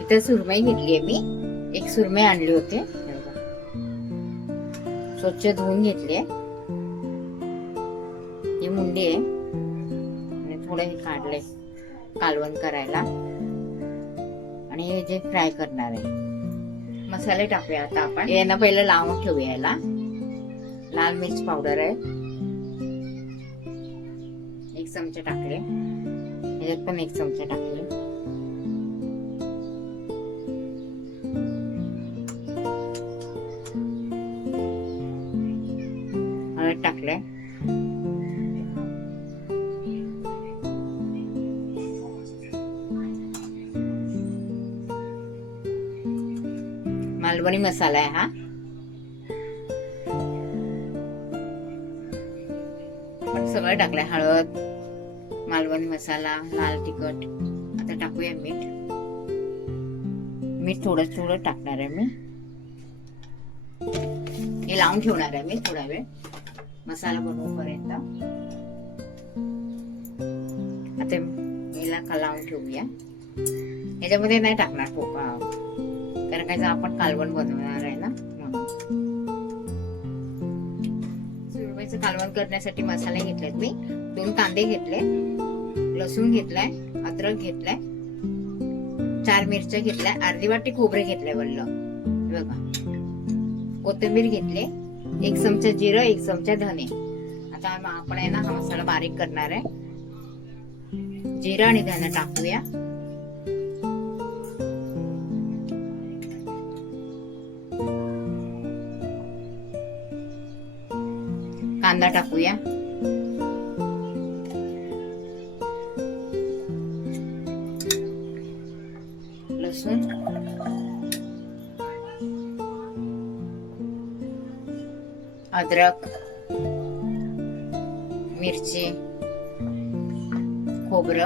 इथं सुरमई घेतली आहे मी. एक सुरमई आणली होते. स्वच्छ धुवून घेतली आहे. ही मुंडी आहे. आणि थोडं हे काढलंय. कालवण करायला. आणि हे जे फ्राय करणार आहे. मसाले टाकूया आता आपण. यांना पहिलं लावून ठेवूया याला. लाल मिर्च पावडर आहे. एक चमचा टाकले. ह्याच्यात पण एक चमचा टाकले. मसाला आहे हा. आपण सगळं टाकलंय हळद मालवणी मसाला लाल तिखट. आता टाकूया मीठ. मीठ थोडं थोडं टाकणार आहे मी. हे लावून ठेवणार आहे मी थोडा वेळ. मसाला बनवूपर्यंत. आता हिला का लावून ठेवूया. याच्यामध्ये नाही टाकणार पोपा कारण काय आपण कालवण बनवणार आहे ना सुरमईचं कालवण करण्यासाठी मसाले घेतलेत मी. दोन कांदे घेतले लसूण घेतलाय अद्रक घेतलाय चार मिरच्या घेतल्या अर्धी वाटी खोबरे घेतलंय वल्ल. बघा. कोथिंबीर घेतले एक चमचा जिरं एक चमचा धने. आता आपण आहे ना हा मसाला बारीक करणार आहे. जिरं आणि धने टाकूया. कांदा टाकूया लसूण अद्रक मिरची खोबरं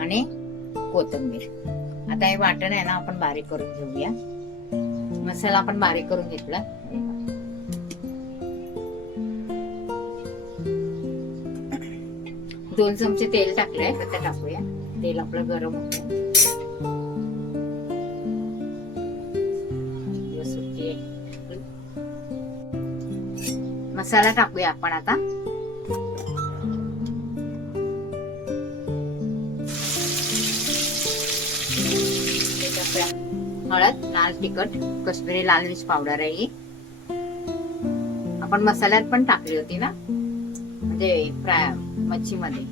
आणि कोथिंबीर. आता हे वाटण आहे ना आपण बारीक करून घेऊया. मसाला आपण बारीक करून घेतला. दोन चमचे तेल टाकलंय आता टाकूया. तेल आपलं गरम होतं मसाला टाकूया आपण आता. हळद लाल तिखट कश्मीरी लाल मिर्च पावडर आहे ही. आपण मसाल्यात पण टाकली होती ना? म्हणजे फ्राय मच्छी मध्ये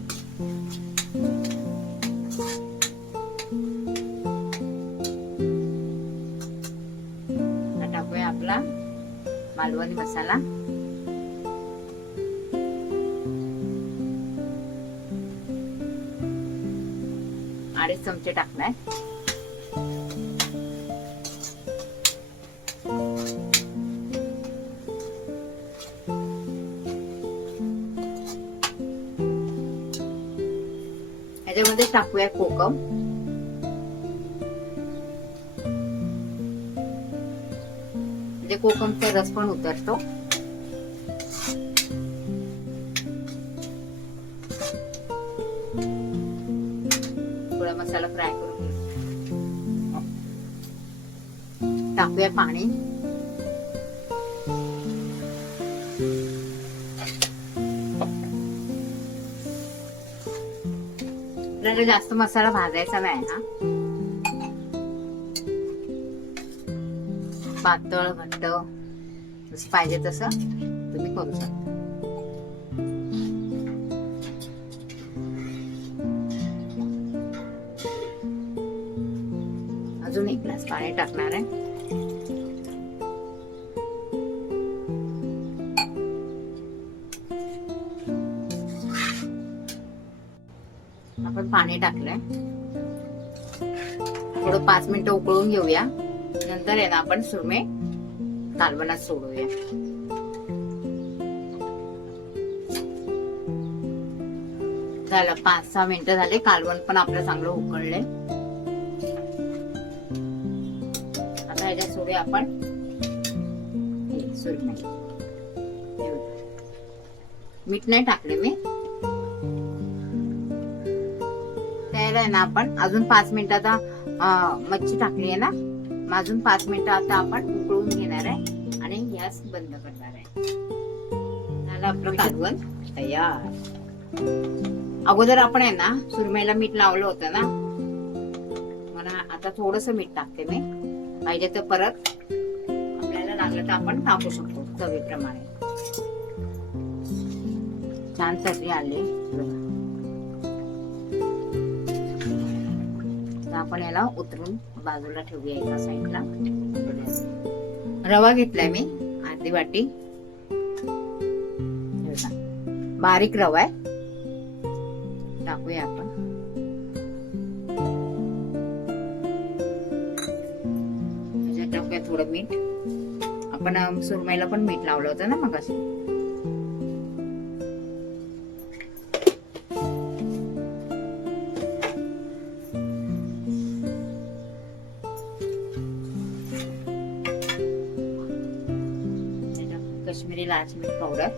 टाकूया आपला मालवणी मसाला. अडीच चमचे टाकलाय ह्याच्यामध्ये टाकूया कोकम म्हणजे कोकमचा रस पण उतरतो थोडा मसाला फ्राय करून. टाकूया पाणी आपल्याला जास्त मसाला भाजायचा नाही ना. पातळ घट्ट जसं पाहिजे तसं तुम्ही करू शकता. अजून एक ग्लास पाणी टाकणार आहे. पाणी टाकलंय. थोडं पाच मिनिटं उकळून घेऊया. नंतर आहे ना आपण सुरमे कालवणात सोडूया. झालं पाच सहा मिनिटं झाले. कालवण पण आपलं चांगलं उकळलंय. आता ह्याच्यात सोडूया आपण. सुरमे. मीठ नाही टाकले मी. सुरमईला आहे ना आपण? अजून पाच मिनिटात अं, मच्छी टाकली आहे ना? अजून पाच मिनिटं आता आपण उकळून घेणार आहे आणि गॅस बंद करणार आहे. झालं आपलं कालवण तयार. अगोदर आपण आहे ना सुरमईला मीठ लावलं होतं ना? मला आता थोडस मीठ टाकते मी. पाहिजे तर परत आपल्याला लागलं तर आपण टाकू शकतो चवीप्रमाणे. छान तर्री आली. आपण याला उतरून बाजूला ठेवूया एका साईडला रवा घेतलाय मी अर्धी वाटी. बारीक रवा आहे. टाकूया आपण. टाकूया थोडं मीठ. आपण सुरमईला पण मीठ लावलं होतं ना मग असं लाल पावडर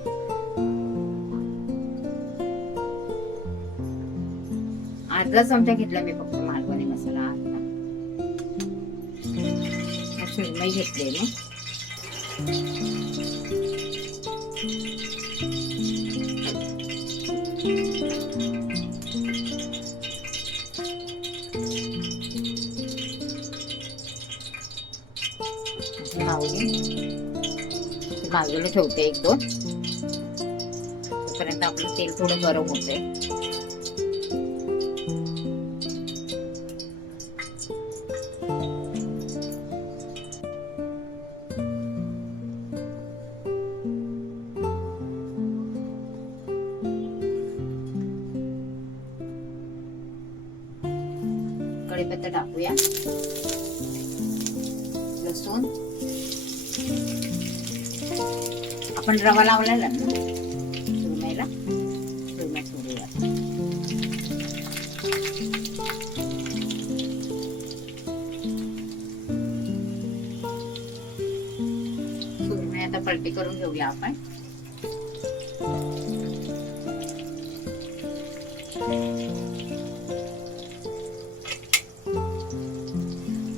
अर्धा चमचा घेतला मी फक्त मालवणी मसाला अर्धा सुरमई घेतली मी लावली बाजूला ठेवते एक दोन. तोपर्यंत आपलं तेल थोडं गरम होते कढीपत्ता टाकूया. लसूण. आपण रवा लावलेला ना सुरमईला सुरमई सोडूया. सुरमई आता पलटी करून घेऊया आपण.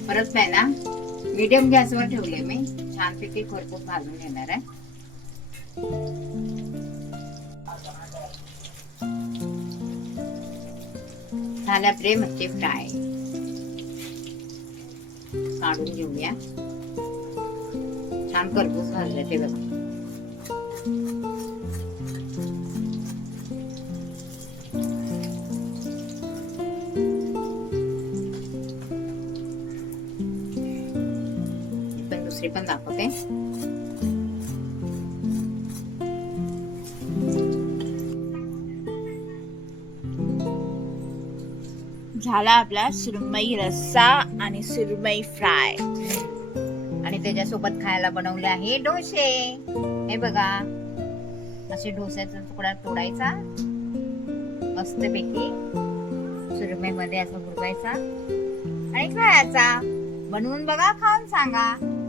परत आहे ना मीडियम गॅसवर ठेवले मी. छानपैकी खरपूस भाजून घेणार आहे. झाल्या आपले मच्छी फ्राय. काढून घेऊया. छान खरपूस भाजले ते बघा. दुसरी झाला आपला सुरमई रस्सा आणि सुरमई फ्राय. आणि त्याच्यासोबत खायला बनवले आहे डोसे. हे बघा. असे डोस्याचा तुकडा तोडायचा. मस्तपैकी सुरमईमध्ये असा बुडवायचा आणि खायचा. बनवून बघा खाऊन सांगा.